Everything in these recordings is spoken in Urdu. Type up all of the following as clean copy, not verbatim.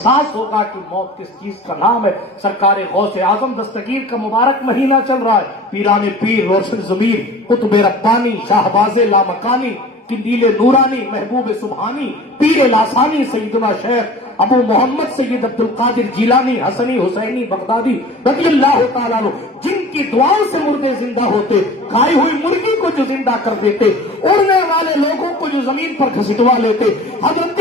احساس ہوگا کہ موت کس چیز کا نام ہے۔ سرکار غوث اعظم دستگیر کا مبارک مہینہ چل رہا ہے۔ پیران پیر روشن ضمیر قطب ربانی شاہباز لامکانی قندیل نورانی محبوب سبحانی پیر لاسانی سیدنا شیخ ابو محمد سید عبد القادر جیلانی حسنی حسینی بغدادی رضی اللہ تعالیٰ عنہ، جن کی دعاؤں سے مردے زندہ ہوتے، کھائی ہوئی مرغی کو جو زندہ کر دیتے، اڑنے والے لوگوں کو جو زمین پر گھسٹوا لیتے، حضرت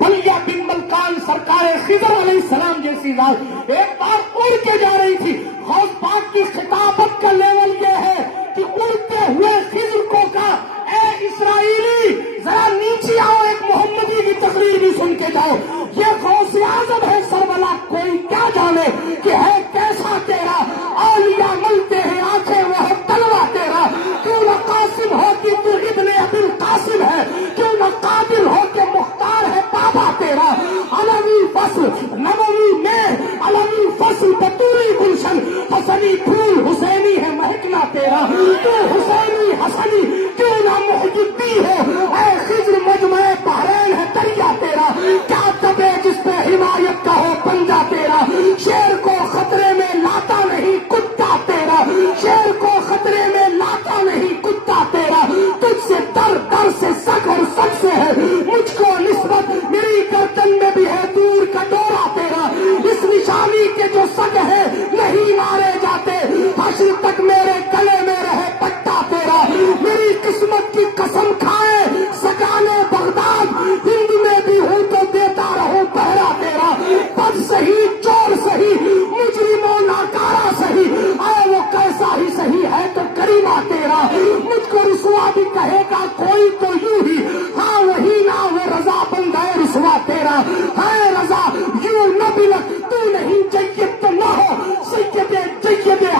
بلیہ بن ملکان سرکار خضر علیہ السلام جیسی ذات ایک بار اڑ کے جا رہی تھی۔ غوث پاک کی خطابت کا لیول یہ ہے کہ اڑتے ہوئے خضر کو کہا، اے اسرائیلی ذرا نیچے آؤ، ایک محمدی کی تقریر بھی سن کے جاؤ۔ یہ غوث اعظم ہے سربلا، کوئی کیا جانے کہ ہے کیسا تیرا، اولیاء ملتے ہیں آنکھیں وہ ہے تلوا تیرا، کیوں نہ قاسم ہو کہ تو ابن ابی القاسم ہے، کیوں نہ قادر ہو کہ مختار ہے بابا تیرا۔ علوی فصل نبوی میں علوی فصل بطوری گلشن، حسنی پھول حسینی ہے مہکنا تیرا، تو حسینی حسنی کیوں نہ محجبی ہو، اے خضر مجمع بحرین ہے دریا تیرا، کیا دبے جس پہ حمایت کا ہو پنجا تیرا، شیر کو خطرے میں لاتا نہیں کتا تیرا، شیر کو خطرے میں لاتا نہیں کتا تیرا، تجھ سے در در سے سگ اور سگ سے ہے مجھ کو نسبت، میری گردن میں بھی ہے دور کا ڈورا تیرا، اس نشانی کے جو سگ ہے نہیں مارے جاتے، حشر تک میرے گلے میں رہے پٹا تیرا، میری قسمت کی قسم کھائے سگانے بغداد، ہند میں بھی ہوں تو دیتا رہوں پہرا تیرا، بد سہی چور سہی مجرموں ناکارا سہی، آئے وہ کیسا ہی سہی ہے تو کریمہ تیرا، مجھ کو رسوا بھی کہے گا کوئی تو یوں ہی، ہاں وہی نا وہ رضا بن گئے رسوا تیرا، ہے رضا یوں نہ بلک تو نہیں جید تو نہ ہو، سید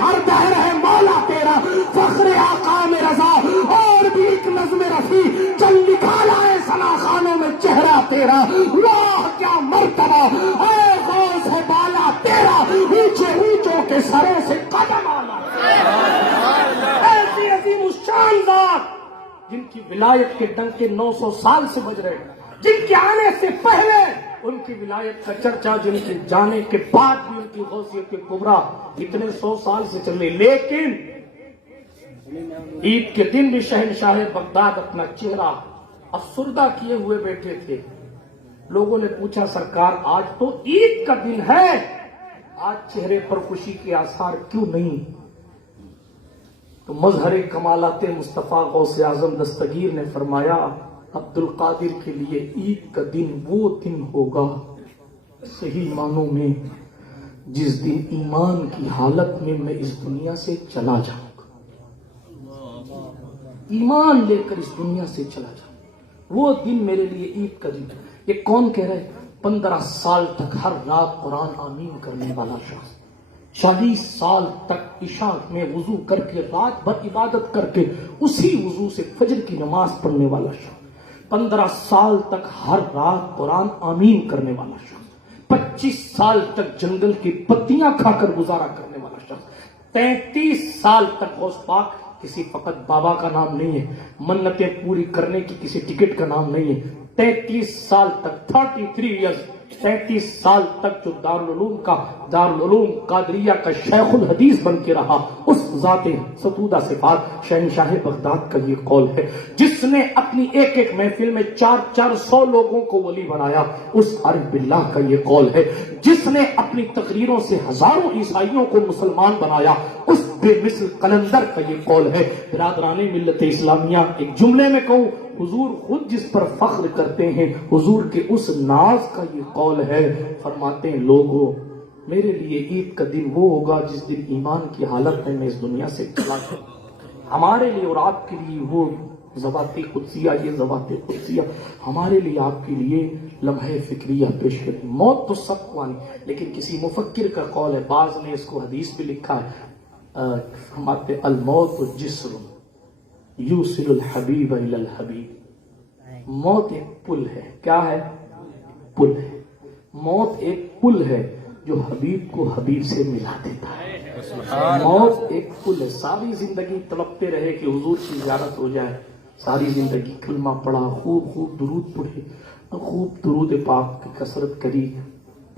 ہر دہر ہے مولا تیرا، فخر آقا میں رضا اور بھی ایک نظم رفیع چل نکالا ہے ثنا خانوں میں چہرہ تیرا، واہ کیا مرتبہ اے غوث ہے بالا تیرا، اونچے اونچوں کے سروں سے قدم آنا، ایسی عظیم الشان ذات جن کی ولایت کے ڈنکے 900 سال سے بج رہے، جن کے آنے سے پہلے ان کی ولایت کا چرچا، جن کے جانے کے بعد بھی ان کی غوثیت کے کبریٰ اتنے 100 سال سے چل رہی، لیکن عید کے دن بھی شہنشاہ بغداد اپنا چہرہ افسردہ کیے ہوئے بیٹھے تھے۔ لوگوں نے پوچھا سرکار آج تو عید کا دن ہے، آج چہرے پر خوشی کے آثار کیوں نہیں؟ تو مظہر کمالات مصطفیٰ غوث اعظم دستگیر نے فرمایا عبد القادر کے لیے عید کا دن وہ دن ہوگا صحیح معنوں میں جس دن ایمان کی حالت میں میں اس دنیا سے چلا جاؤں گا، ایمان لے کر اس دنیا سے چلا جاؤں، وہ دن میرے لیے عید کا دن۔ یہ کون کہہ رہے؟ 15 سال تک ہر رات قرآن آمین کرنے والا شخص، 40 سال تک عشاء میں وضو کر کے رات بھر عبادت کر کے اسی وضو سے فجر کی نماز پڑھنے والا شخص، 15 سال تک ہر رات قرآن آمین کرنے والا شخص، 25 سال تک جنگل کی پتیاں کھا کر گزارا کرنے والا شخص، 33 سال تک غوث پاک کسی فقط بابا کا نام نہیں ہے، منتیں پوری کرنے کی کسی ٹکٹ کا نام نہیں ہے، 33 سال تک 33 سال تک جو دارالعلوم قادریہ کا شیخ الحدیث بن کے رہا، اس ذات ستودہ صفات شہنشاہ بغداد کا یہ قول ہے، جس نے اپنی ایک ایک محفل میں 400 لوگوں کو ولی بنایا، اس عارف باللہ کا یہ قول ہے، جس نے اپنی تقریروں سے ہزاروں عیسائیوں کو مسلمان بنایا، اس بے مثل قلندر کا یہ قول ہے۔ برادران ملت اسلامیہ، ایک جملے میں کہوں، حضور خود جس پر فخر کرتے ہیں، حضور کے اس ناز کا یہ قول ہے، فرماتے ہیں لوگوں میرے لیے عید کا دن وہ ہوگا جس دن ایمان کی حالت میں اس دنیا سے چلا جاؤں۔ ہمارے لیے اور آپ کے لیے وہ ذوات قدسیہ، یہ ذوات قدسیہ ہمارے لیے آپ کے لیے لمحہ فکریہ پیش کریں۔ موت تو سب کو آنی، لیکن کسی مفکر کا قول ہے، بعض نے اس کو حدیث بھی لکھا ہے، فرماتے الموت جسر یوصل الحبیب الی الحبیب، موت ایک پل ہے، کیا ہے؟ پل ہے، موت ایک پل ہے جو حبیب کو حبیب سے ملا دیتا ہے، موت ایک پل ہے۔ ساری زندگی تڑپتے رہے کہ حضور کی زیارت ہو جائے، ساری زندگی کلمہ پڑھا، خوب درود پڑھے، خوب درود پاک کی کثرت کری،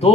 2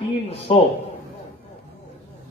300,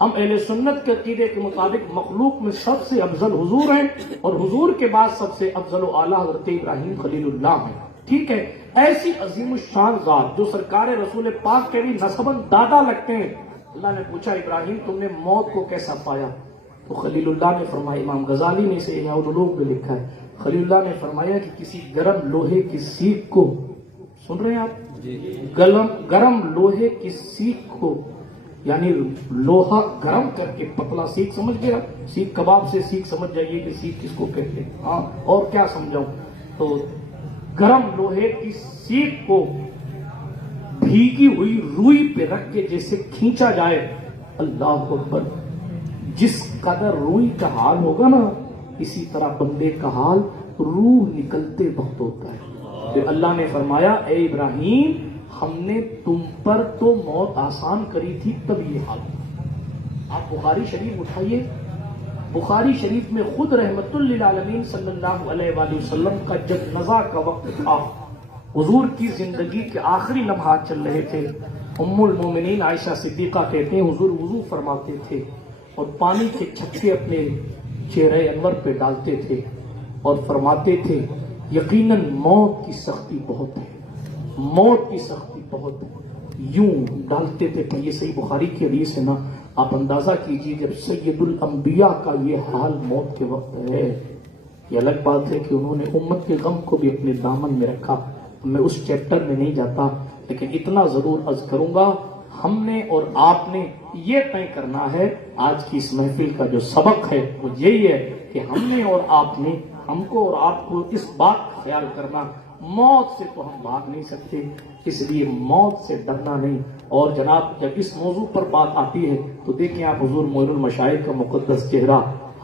ہم اہل سنت کے عقیدے کے مطابق مخلوق میں سب سے افضل حضور ہیں اور حضور کے بعد سب سے افضل و اعلیٰ حضرت ابراہیم خلیل اللہ ہیں. ٹھیک ہے، ایسی عظیم الشان ذات جو سرکار رسول پاک کے بھی نسباً دادا لگتے ہیں. اللہ نے پوچھا ابراہیم تم نے موت کو کیسا پایا؟ تو خلیل اللہ نے فرمایا، امام غزالی نے اسے احیاء العلوم میں لکھا ہے، خلیل اللہ نے فرمایا کہ کسی گرم لوہے کی سیخ کو، سن رہے ہیں آپ، گرم لوہے کی سیخ کو، یعنی لوہا گرم کر کے پتلا سیخ سمجھ گیا، سیخ کباب سے سیخ سمجھ جائیے کہ سیخ کس کو کہتے ہیں، ہاں اور کیا سمجھاؤں. تو گرم لوہے کی سیخ کو بھیگی ہوئی روئی پہ رکھ کے جیسے کھینچا جائے، اللہ اکبر، جس قدر روئی کا حال ہوگا نا اسی طرح بندے کا حال روح نکلتے وقت ہوتا ہے. پھر اللہ نے فرمایا اے ابراہیم ہم نے تم پر تو موت آسان کری تھی تب یہ حال. آپ بخاری شریف اٹھائیے، بخاری شریف میں خود رحمت للعالمین صلی اللہ علیہ وآلہ وسلم کا جب نزا کا وقت تھا، حضور کی زندگی کے آخری لمحات چل رہے تھے. ام المومنین عائشہ صدیقہ کہتے ہیں حضور وضو فرماتے تھے اور پانی کے چھٹے اپنے چہرے انور پہ ڈالتے تھے اور فرماتے تھے یقیناً موت کی سختی بہت ہے، موت کی سختی بہت ہے. یوں ڈالتے تھے کہ یہ صحیح بخاری کی حدیث ہے نا. آپ اندازہ کیجئے جب سید الانبیاء کا یہ حال موت کے وقت ہے. یہ الگ بات ہے کہ انہوں نے امت کے غم کو بھی اپنے دامن میں رکھا. میں اس چیپٹر میں نہیں جاتا لیکن اتنا ضرور عرض کروں گا، ہم نے اور آپ نے یہ طے کرنا ہے، آج کی اس محفل کا جو سبق ہے وہ یہی ہے کہ ہم نے اور آپ نے، ہم کو اور آپ کو اس بات کا خیال کرنا موت سے تو ہم بھاگ نہیں سکتے، اس لیے موت سے ڈرنا نہیں. اور جناب جب اس موضوع پر بات آتی ہے تو دیکھیں آپ حضور معین المشائخ کا مقدس چہرہ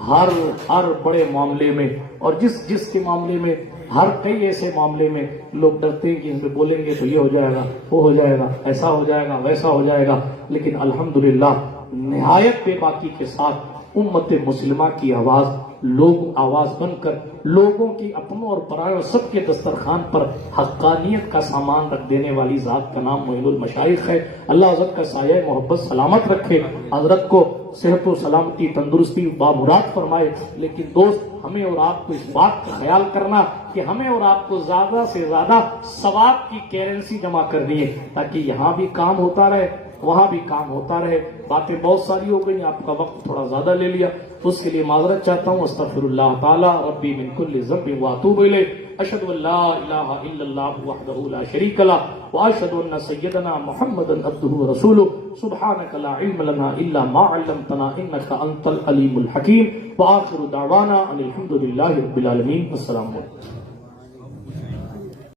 ہر بڑے معاملے میں اور جس کے معاملے میں، ہر کئی ایسے معاملے میں لوگ ڈرتے ہیں کہ ان پہ بولیں گے تو یہ ہو جائے گا، وہ ہو جائے گا، ایسا ہو جائے گا، ویسا ہو جائے گا. لیکن الحمدللہ نہایت بے باکی کے ساتھ امت مسلمہ کی آواز، لوگ آواز بن کر لوگوں کی اپنوں اور پرایوں سب کے دسترخوان پر حقانیت کا سامان رکھ دینے والی ذات کا نام معین المشائخ ہے. اللہ حضرت کا سایہ محبت سلامت رکھے، حضرت کو صحت و سلامتی تندرستی بامراد فرمائے. لیکن دوست ہمیں اور آپ کو اس بات کا خیال کرنا کہ ہمیں اور آپ کو زیادہ سے زیادہ ثواب کی کرنسی جمع کرنی ہے تاکہ یہاں بھی کام ہوتا رہے وہاں بھی کام ہوتا رہے. باتیں بہت ساری ہو گئی، آپ کا وقت تھوڑا زیادہ لے لیا، اس کے لیے معذرت چاہتا ہوں. استغفر اللہ تعالی ربی من کل ذنب واتوب الیہ. اشہد ان لا الہ الا اللہ وحدہ لا شریک لہ واشہد ان سیدنا محمدا عبدہ ورسولہ. سبحانک لا علم لنا الا ما علمتنا انک انت العلیم الحکیم. وآخر دعوانا ان الحمد للہ رب العالمین. السلام علیکم.